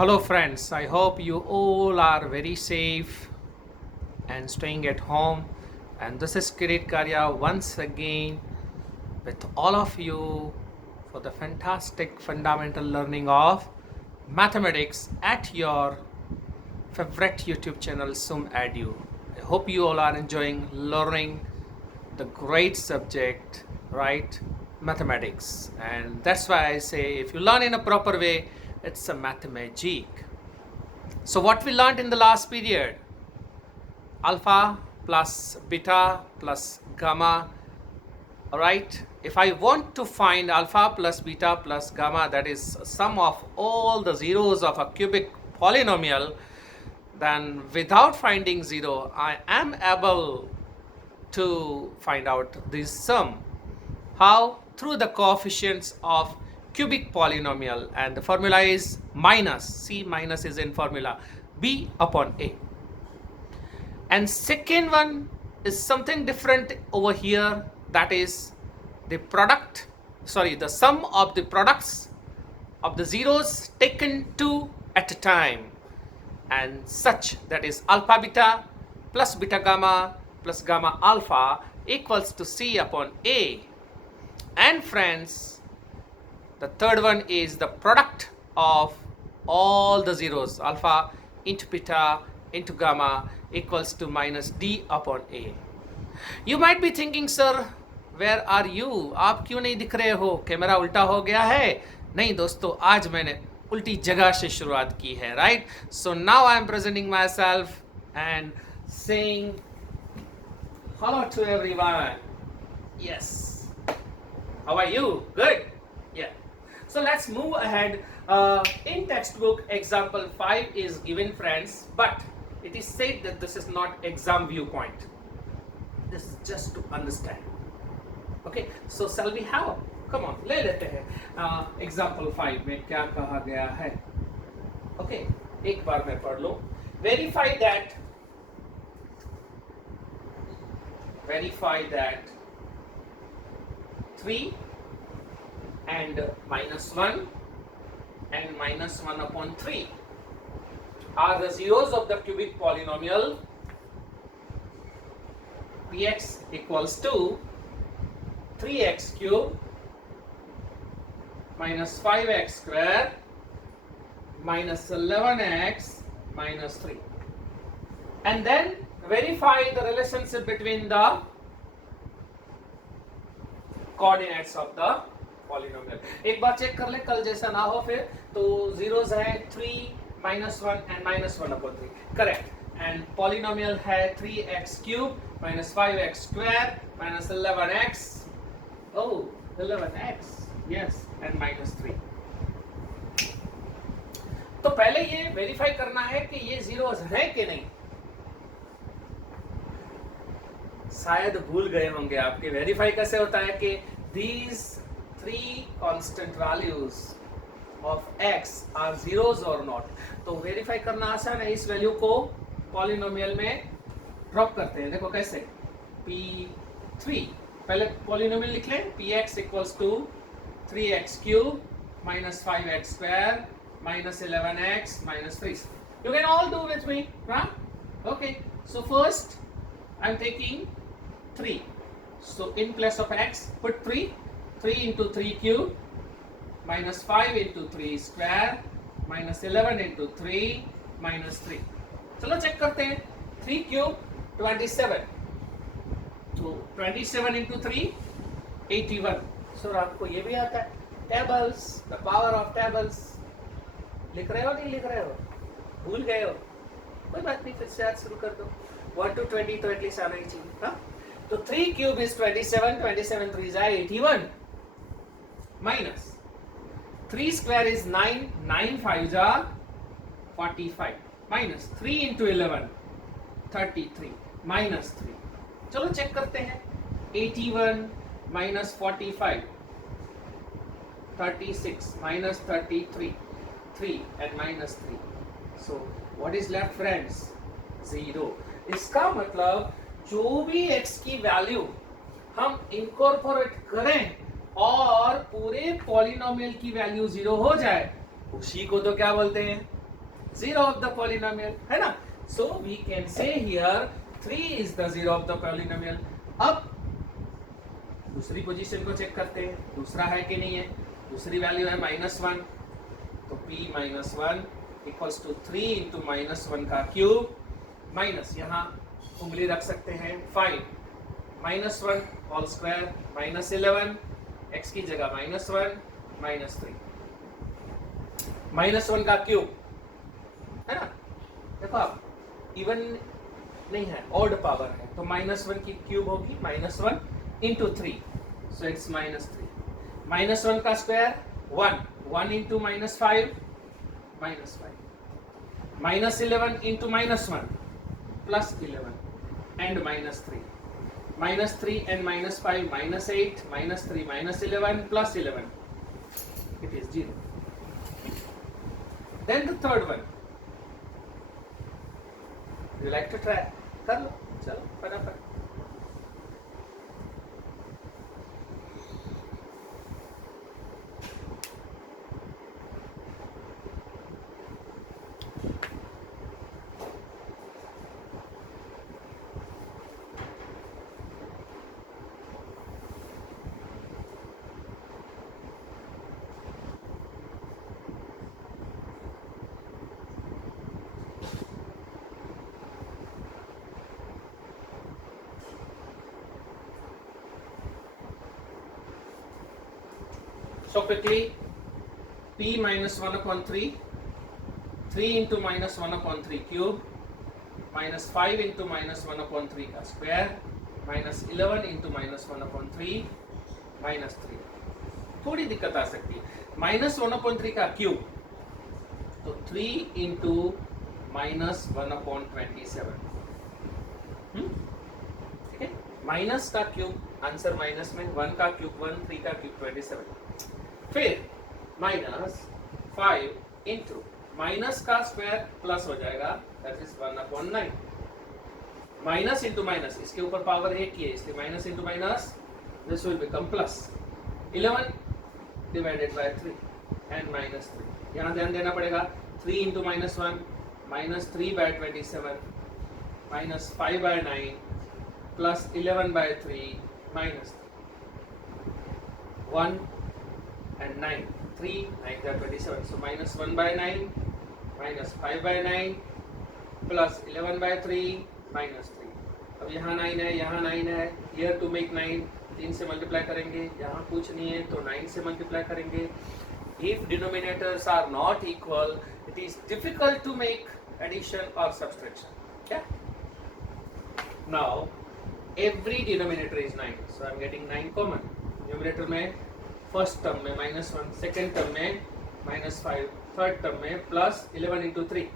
Hello, friends. I hope you all are very safe and staying at home. And this is Kirit Karya once again with all of you for the fantastic fundamental learning of mathematics at your favorite YouTube channel, Sum Edu. I hope you all are enjoying learning the great subject, right? Mathematics. And that's why I say if you learn in a proper way, it's a mathemagic. So what we learned in the last period, alpha plus beta plus gamma, all right? If I want to find alpha plus beta plus gamma, that is sum of all the zeros of a cubic polynomial, then without finding zero, I am able to find out this sum. How? Through the coefficients of cubic polynomial, and the formula is minus, C minus is in formula, B upon A. And second one is something different over here, that is the product, the sum of the products of the zeros taken two at a time, and such, that is alpha beta plus beta gamma plus gamma alpha equals to C upon A. And friends, the third one is the product of all the zeros, alpha into beta into gamma equals to minus D upon A. You might be thinking, sir, where are you? आप क्यों नहीं दिख रहे हो? Camera उल्टा हो गया है? नहीं दोस्तों, आज मैंने उल्टी जगह से शुरुआत की है, right? So now I am presenting myself and saying hello to everyone. Yes. How are you? Good? Yeah. So let's move ahead. In textbook, example 5 is given, friends, but it is said that this is not exam viewpoint. This is just to understand. Okay, so shall we have? Come on, ले लेते हैं. Example 5 में क्या कहा गया है? Okay, एक बार मैं पढ़ लूँ. Verify that 3 and minus 1 and minus 1 upon 3 are the zeros of the cubic polynomial px equals to 3x cube minus 5x square minus 11x minus 3. And then verify the relationship between the coordinates of the polynomial. एक बार check कर ले, कल जैसा ना हो फिर. तो zeros है 3 minus 1 and minus 1 upon 3. Correct. And polynomial है 3x cube minus 5x square minus 11x. Oh, 11x. Yes, and minus 3. तो पहले ये वेरीफाई करना है कि ये जीरोस हैं कि नहीं. शायद भूल गए होंगे आपके. वेरीफाई कैसे होता है कि these three constant values of x are zeros or not. तो वेरीफाई करना आसान है. इस वैल्यू को पॉलिनोमियल में ड्रॉप करते हैं. देखो कैसे. p3 पहले पॉलिनोमियल लिख लें. px equals to 3x cube minus 5x square minus 11x minus 3. You can all do with me, right? Okay, so first I'm taking 3. So in place of x, put 3. 3 into 3 cube minus 5 into 3 square minus 11 into 3 minus 3. चलो check करते हैं. 3 cube 27. तो 27 into 3 81. Sir आपको ये भी आता है. Tables, the power of tables. लिख रहे हो नहीं लिख रहे हो? भूल गए हो? कोई बात नहीं, फिर से आज शुरू कर दो. 1 to 20 तो एटलीस्ट आना ही चाहिए. हाँ, तो 3 cube is 27. 27 3 is 81 minus 3 square is 9. 9 5 are 45 minus 3 into 11 33 minus 3. चलो चेक करते हैं. 81 minus 45 36 minus 33 3 and minus 3. So what is left, friends? 0. इसका मतलब जो भी x की वैल्यू हम इनकॉर्पोरेट करें और पूरे पॉलिनोमियल की वैल्यू 0 हो जाए, उसी को तो क्या बोलते हैं? zero of the polynomial, है ना? So we can say here 3 is the zero of the polynomial. अब दूसरी पोजीशन को चेक करते हैं, दूसरा है कि नहीं है. दूसरी वैल्यू है -1, तो p - 1 इक्वल्स टू 3 इंटू -1 का क्यूब माइनस, यहाँ उंगली रख सकते हैं 5 -1 होल स्क्वायर -11, x की जगह -1 -3 -1 का क्यूब, है ना? देखो आप, इवन नहीं है, ऑड पावर है, तो -1 की क्यूब होगी -1 इंटू 3, सो इट्स -3. -1 का square 1 into -5 -5, -11 into -1 plus 11 and -3, -3 and -5 -8, -3 -11 plus 11, it is 0. Then the third one, you like to try? कर लो, चलो फटाफट. So quickly, p minus 1 upon 3, 3 into minus 1 upon 3 cube, minus 5 into minus 1 upon 3 का square, minus 11 into minus 1 upon 3, minus 3. थोड़ी दिक्कत आ सकती है. minus 1 upon 3 का cube, तो 3 into minus 1 upon 27. ठीक है? माइनस का क्यूब, आंसर माइनस में, 1 का क्यूब 1, 3 का क्यूब 27. फिर -5 इंटू माइनस का स्क्वायर प्लस हो जाएगा, that is 1/9. Minus into minus, इसके ऊपर पावर 1 की है, इसलिए minus into minus, this will become plus. 11 divided by 3 and -3. यहाँ ध्यान देना पड़ेगा, 3 into -1 -3/27 -5/9 plus 11/3 -3. 1 and 9, 3 9 are 27, so -1/9 -5/9 plus 11/3 -3. अब यहाँ 9 है, यहाँ 9 है, here to make 9 3 से मल्टीप्लाई करेंगे, यहाँ कुछ नहीं है तो 9 से मल्टीप्लाई करेंगे. If denominators are not equal, it is difficult to make addition or subtraction. Yeah? Now every denominator is 9, so I am getting 9 common. Numerator में फर्स्ट टर्म में -1, सेकेंड टर्म में -5, थर्ड टर्म में plus 11 into 3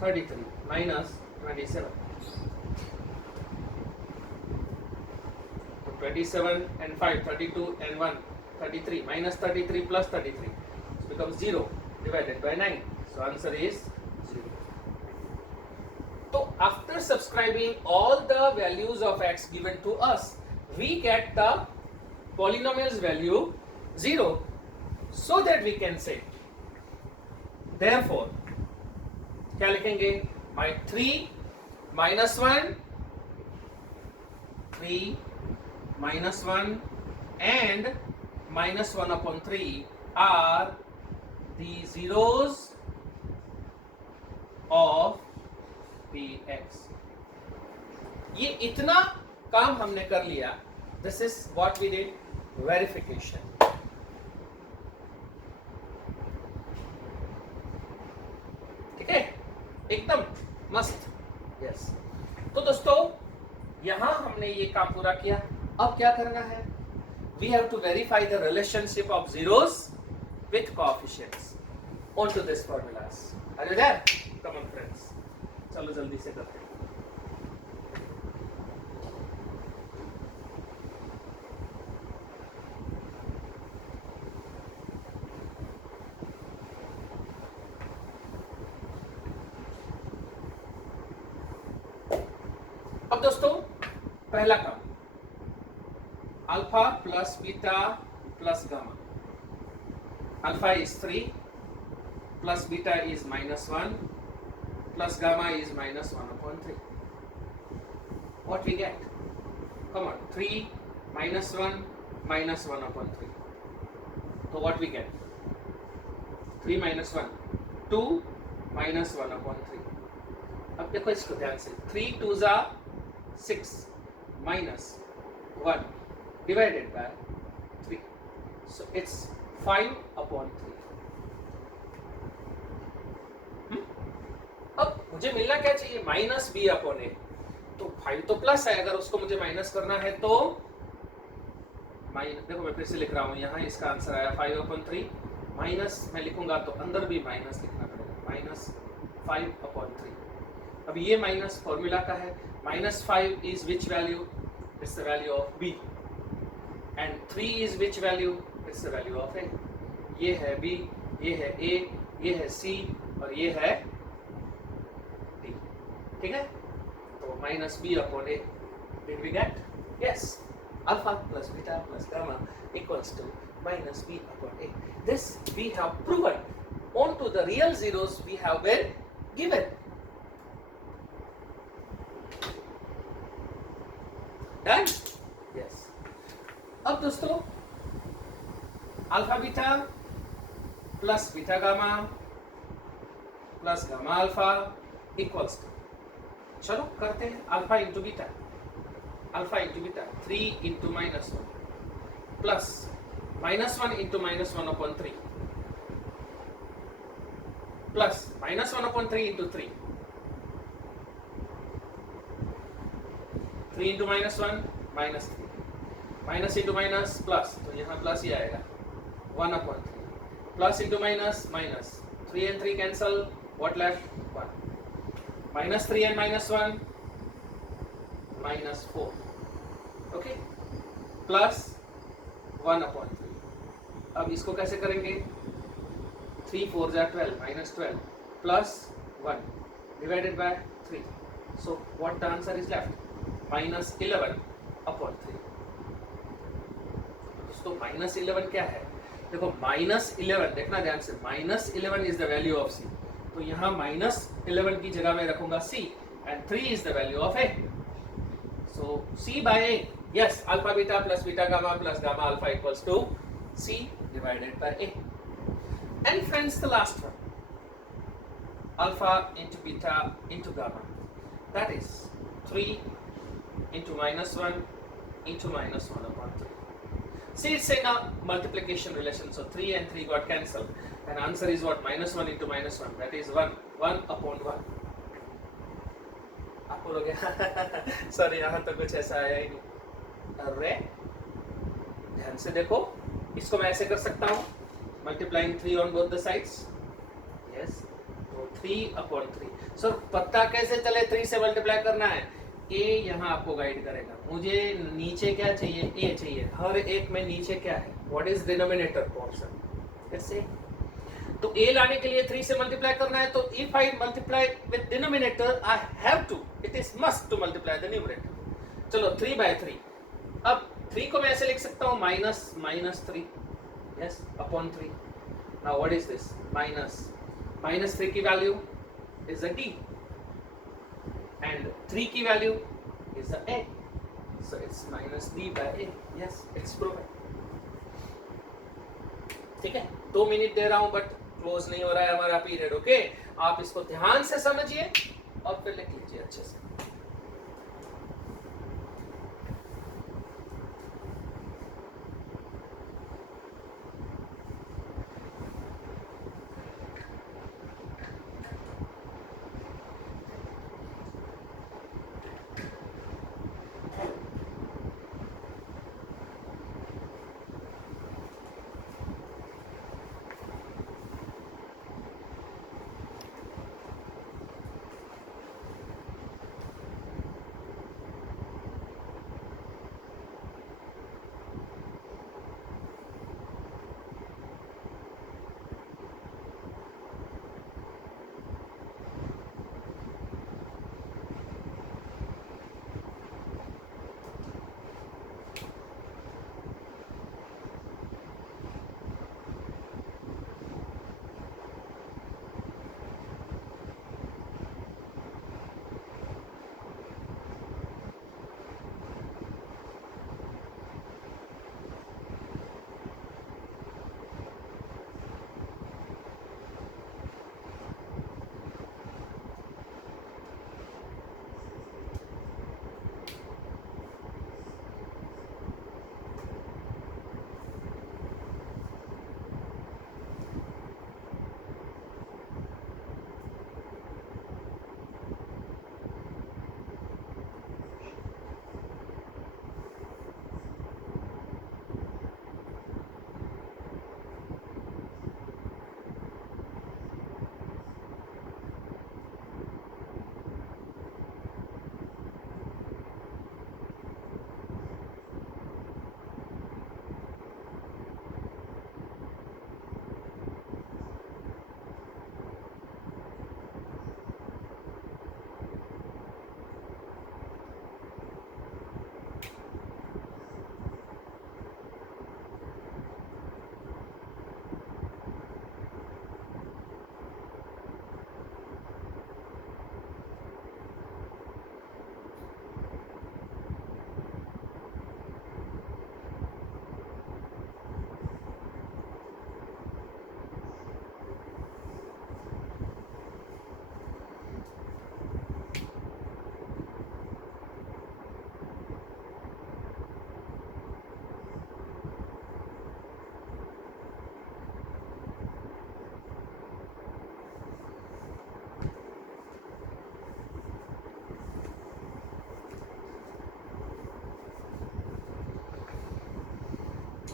33 -27. तो 27 and 5 32 and 1 33 -33 plus 33, it becomes 0 divided by 9, so answer is 0. So after subscribing all the values of x given to us, we get the polynomial's value 0, so that we can say, therefore क्या लिखेंगे, 3 -1 3 -1 and -1/3 are the zeros of px. ये इतना काम हमने कर लिया. This is what we did, verification. ठीक है, एकदम मस्त. यस. तो दोस्तों, यहां हमने ये काम पूरा किया. अब क्या करना है, we have to verify the relationship of zeros with coefficients onto this formulas. Are you there? Come on friends, चलो जल्दी से करते हैं. अब दोस्तों, पहला काम, alpha plus beta plus gamma. Alpha is 3, plus beta is minus 1 plus gamma is minus 1 upon 3. What we get? Come on, 3 minus 1 minus 1 upon 3. So what we get? 3 minus 1, 2 minus 1 upon 3. अब देखो इसको ध्यान से, 3 2 जा 6 minus 1 divided by 3. So it's 5 upon 3. अब मुझे मिलना क्या चाहिए? माइनस बी अपॉन ए. तो 5 तो प्लस है, अगर उसको मुझे माइनस करना है तो माइनस, देखो मैं फिर से लिख रहा हूँ, यहाँ इसका आंसर आया 5 अपॉन 3. माइनस मैं लिखूंगा तो अंदर भी माइनस लिखना पड़ेगा, माइनस 5 अपॉन 3. अब ये माइनस फॉर्मूला का है. Minus 5 is which value? It's the value of B. And 3 is which value? It's the value of A. ये है बी, ये है ए, ये है सी और ये है डी. ठीक है, तो minus B upon A. Did we get? Yes. Alpha plus beta plus gamma equals to minus b upon a. This we have proven. On to the real zeros we have been given. Done? Yes. अब दोस्तों alpha beta plus beta gamma plus gamma alpha equals to, चलो करते हैं alpha into beta. Alpha into beta 3 into minus 1 plus minus 1 into minus 1 upon 3 plus minus 1 upon 3 into 3. 3 into minus 1 minus 3. Minus into minus plus, तो यहाँ plus ही आएगा 1 upon 3. Plus into minus minus. 3 and 3 cancel. What left? 1. Minus 3 and minus 1 minus 4. Okay. Plus 1 upon 3. अब इसको कैसे करेंगे? 3 4 जा 12 minus 12 plus 1 divided by 3. So what the answer is left? Minus 11 upon 3. दोस्तों minus 11 क्या है? देखो minus 11, देखना ध्यान से, minus 11 is the value of c. तो यहाँ minus 11 की जगह में रखूंगा c and 3 is the value of a. So c by a. Yes, alpha beta plus beta gamma plus gamma alpha equals to c divided by a. And friends, the last one, alpha into beta into gamma, that is 3 into minus 1 into minus 1 upon 3. See, it's in a multiplication relation, so 3 and 3 got cancelled, and answer is what? Minus 1 into minus 1, that is 1 upon 1. आप बोलोगे sir यहाँ तो कुछ ऐसा आया ही नहीं. अरे ध्यान से देखो, इसको मैं ऐसे कर सकता हूँ, multiplying 3 on both the sides. Yes, तो 3 अपॉन 3. सर पता कैसे चले 3 से मल्टीप्लाई करना है? ए यहाँ आपको गाइड करेगा. मुझे नीचे क्या चाहिए? ए चाहिए. हर एक में नीचे क्या है? What is denominator portion? It's a. तो ए लाने के लिए 3 से मल्टीप्लाई करना है, तो if I multiply with denominator I have to, it is must to multiply the numerator. चलो 3 by 3. अब 3 को मैं ऐसे लिख सकता हूँ minus 3. Yes, upon 3. Now what is this? Minus 3 की value is a D and 3 की value is a a. So it's minus d by a. Yes, it's proven. ठीक है, 2 मिनट दे रहा हूं बट क्लोज नहीं हो रहा है हमारा पीरियड. ओके, आप इसको ध्यान से समझिए और फिर लिख लीजिए अच्छे से.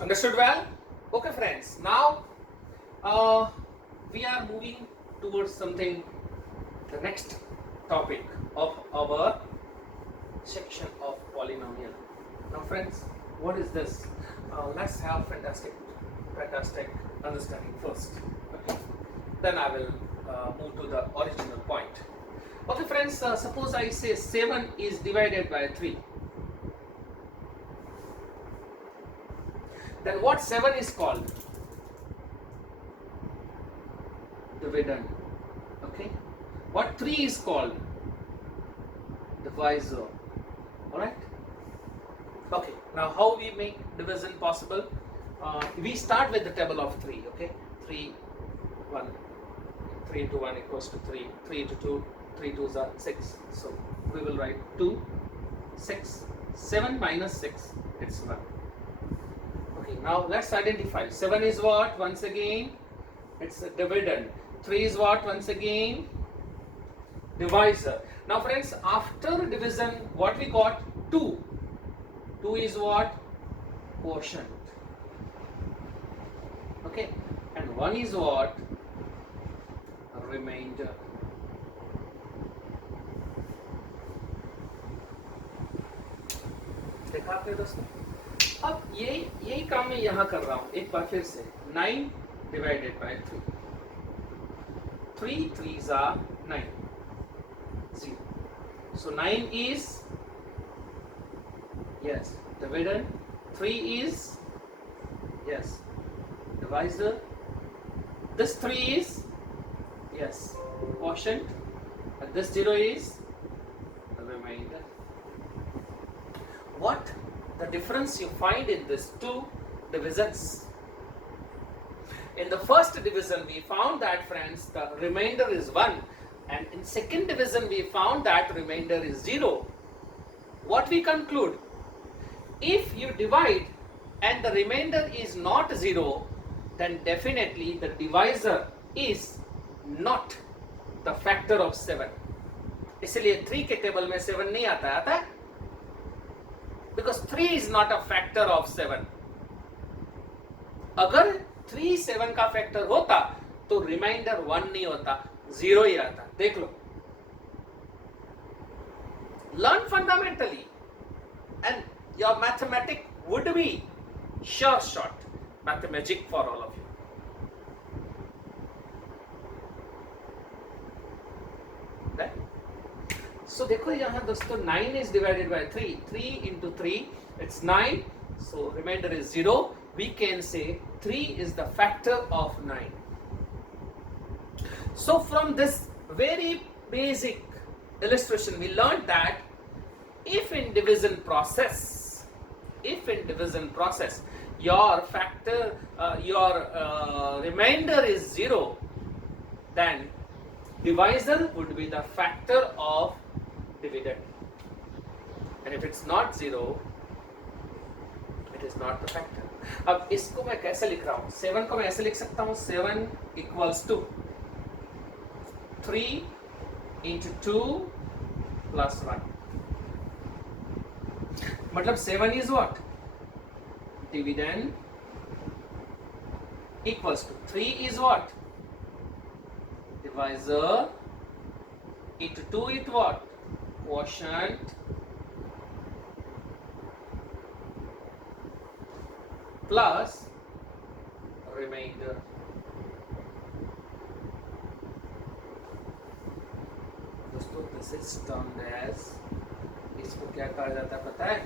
Understood well? Okay, friends. Now we are moving towards something, the next topic of our section of polynomial. Now, friends, what is this? Let's have fantastic understanding first. Okay. Then I will move to the original point. Okay, friends. Suppose I say 7 is divided by 3. Then what 7 is called? Dividend. Okay. What 3 is called? Divisor. Alright. Okay. Now how we make division possible? We start with the table of 3. Okay. 3, 1. 3 into 1 equals to 3. 3 into 2. 3 2s are 6. So we will write 2, 6, 7 minus 6. It's 1. Now let's identify. 7 is what? Once again, it's a dividend. 3 is what? Once again, divisor. Now friends, after division, what we got? 2. 2 is what? Quotient. Okay. And 1 is what? Remainder. देखा आपने दोस्तों? अब यही काम मैं यहाँ कर रहा हूँ एक बार फिर से. 9 divided by 3. 3 3s are 9. 0. So 9 is, yes, dividend. 3 is, yes, divisor. This 3 is, yes, quotient. And this 0 is the remainder. What the difference you find in these two divisions? In the first division we found that, friends, the remainder is 1, and in second division we found that remainder is 0. What we conclude? If you divide and the remainder is not 0, then definitely the divisor is not the factor of 7. इसलिए 3 के table में 7 नहीं आता है? Because 3 is not a factor of 7. अगर 3 7 का factor होता तो रिमाइंडर 1 नहीं होता, 0 ही आता. देख लो. Learn fundamentally and your mathematics would be sure shot mathematic for all of you. Right? So देखो यहाँ दोस्तों 9 is divided by 3. 3 into 3, it's 9. So remainder is 0. We can say 3 is the factor of 9. So from this very basic illustration, we learned that if in division process, your factor, your remainder is 0, then divisor would be the factor of dividend. And if it's not 0, it is not the factor. अब इसको मैं कैसे लिख रहा हूँ? 7 को मैं ऐसे लिख सकता हूँ, 7 equals to 3 into 2 plus 1. मतलब 7 is what? Dividend equals to 3 is what? Divisor into 2 is what? Quotient plus remainder. दोस्तों, this is termed as, इसको क्या कहा जाता है पता है?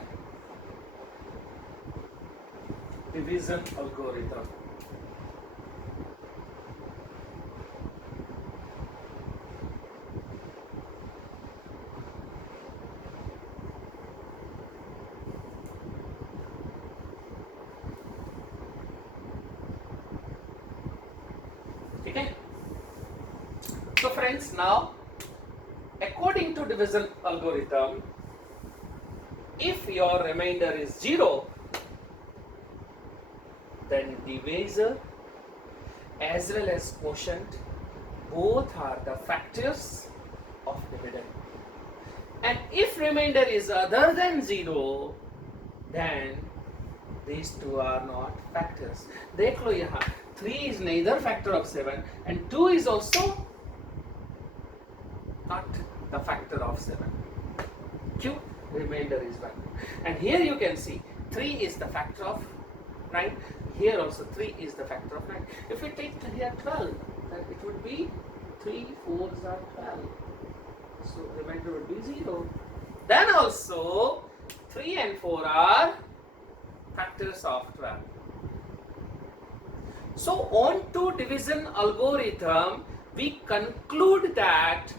Division algorithm. Okay. So friends, now according to division algorithm, if your remainder is 0, then divisor as well as quotient both are the factors of dividend. And if remainder is other than 0, then these two are not factors. देख लो यहाँ 3 is neither factor of 7 and 2 is also not the factor of 7. Q remainder is 1. And here you can see 3 is the factor of 9. Here also 3 is the factor of 9. If we take here 12, then it would be 3 4s are 12. So remainder would be 0. Then also 3 and 4 are factors of 12. So on to division algorithm, we conclude that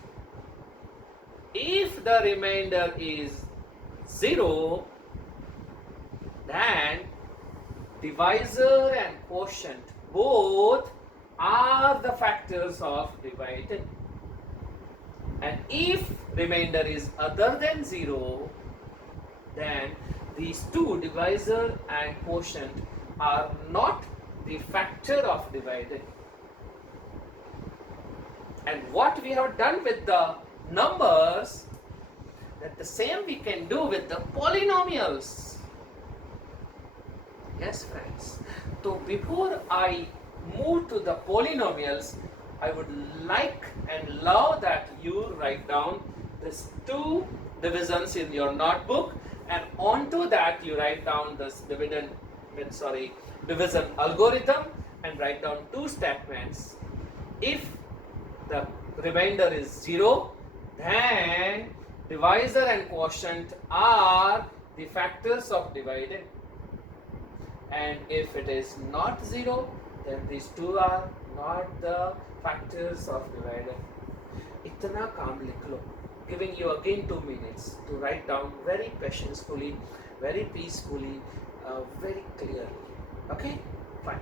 if the remainder is 0, then divisor and quotient both are the factors of dividend. And if remainder is other than 0, then these two, divisor and quotient, are not the factor of dividend. And what we have done with the numbers, that the same we can do with the polynomials. Yes, friends. So before I move to the polynomials, I would like and love that you write down these two divisions in your notebook, and onto that you write down this division algorithm and write down two statements. If the remainder is 0, then divisor and quotient are the factors of dividend. And if it is not 0, then these two are not the factors of dividend. इतना काम लिख लो. Giving you again 2 minutes to write down very patiently, very peacefully, very clearly. Okay? Fine.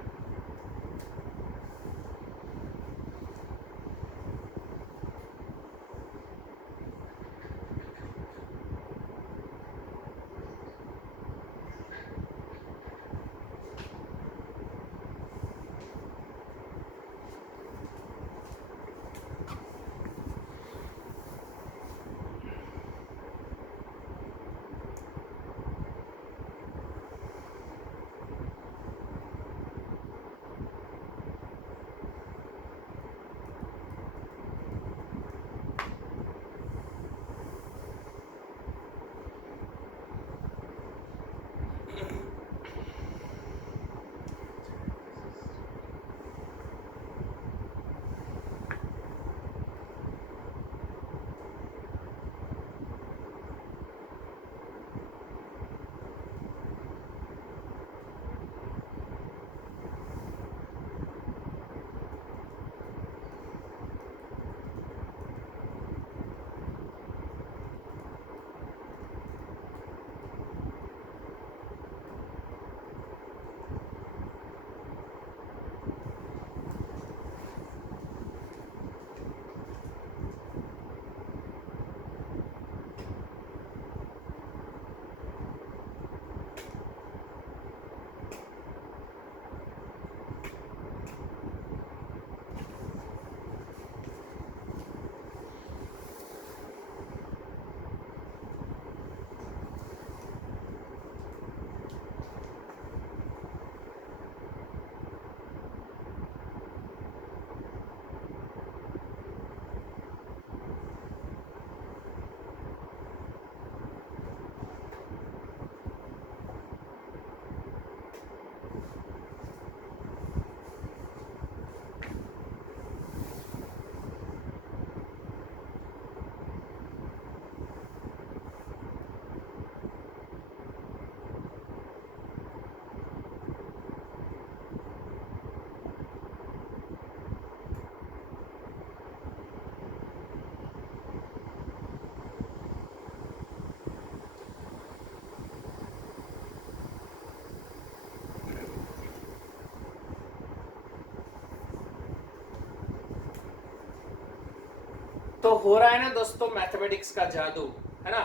तो हो रहा है ना दोस्तों mathematics का जादू, है ना,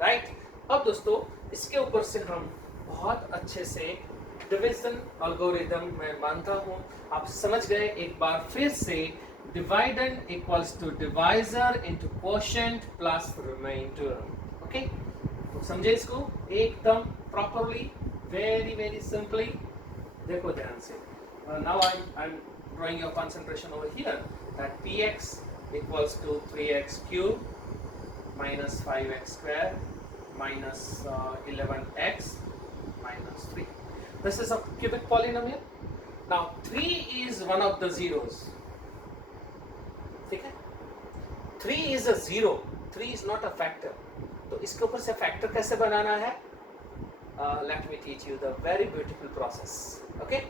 राइट। अब दोस्तों इसके ऊपर से हम बहुत अच्छे से डिवीजन एल्गोरिथम मैं मानता हूँ आप समझ गए। एक बार फिर से dividend equals to divisor into quotient plus remainder. Okay, तो समझे इसको एकदम प्रॉपरली। very simply, देखो ध्यान से. Now I'm drawing your concentration over here, that px equals to 3x cube minus 5x square minus 11x minus 3. This is a cubic polynomial. Now 3 is one of the zeros. ठीक है? 3 is a zero. 3 is not a factor. तो इसके ऊपर से factor कैसे बनाना है? Let me teach you the very beautiful process. Okay?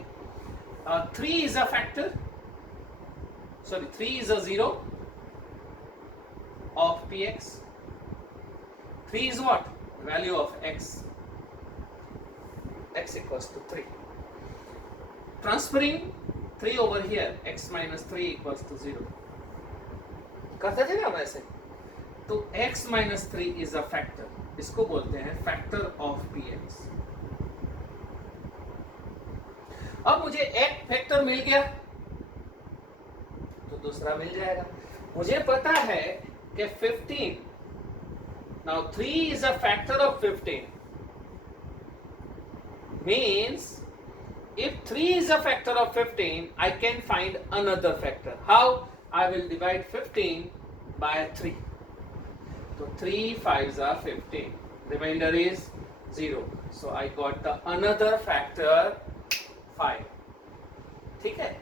3 is a factor. Sorry, 3 is a zero of px. 3 is what? Value of x. X equals to 3. Transferring 3 over here, x minus 3 equals to 0. करते थे ना वैसे. तो x minus 3 is a factor. इसको बोलते हैं factor of px. अब मुझे एक फैक्टर मिल गया तो दूसरा मिल जाएगा. मुझे पता है कि 15. Now 3 is a factor of 15. Means if 3 is a factor of 15, I can find another factor. How? I will divide 15 by 3. So 3 5s are 15. Remainder is 0. So I got the another factor 5. ठीक है?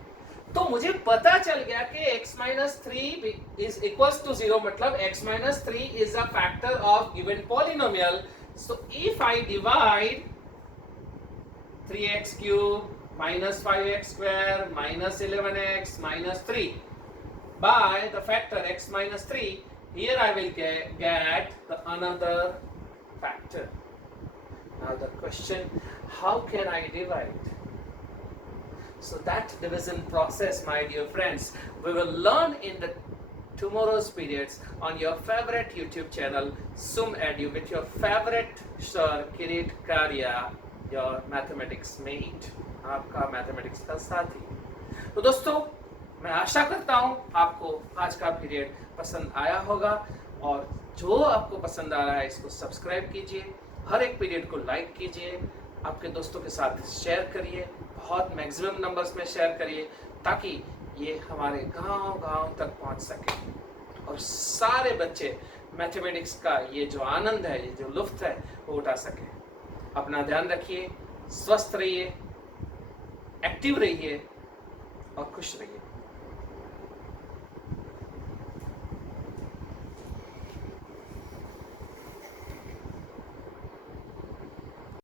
तो मुझे पता चल गया कि x minus 3 is equals to 0. मतलब x minus 3 is a factor of given polynomial. So if I divide 3x cube minus 5x square minus 11x minus 3 by the factor x minus 3, here I will get the another factor. Now the question, how can I divide? So that division process, my dear friends, we will learn in the tomorrow's periods on your favorite YouTube channel, Sum Edu, with your favorite sir, Kirit Karya, your mathematics mate, आपका mathematics का साथी. तो दोस्तों, मैं आशा करता हूँ आपको आज का पीरियड पसंद आया होगा, और जो आपको पसंद आ रहा है इसको सब्सक्राइब कीजिए, हर एक पीरियड को लाइक कीजिए, आपके दोस्तों के साथ शेयर करिए, बहुत मैक्सिमम नंबर्स में शेयर करिए ताकि ये हमारे गांव-गांव तक पहुंच सके और सारे बच्चे मैथमेटिक्स का ये जो आनंद है, ये जो लुत्फ है, वो उठा सके. अपना ध्यान रखिए, स्वस्थ रहिए, एक्टिव रहिए और खुश रहिए.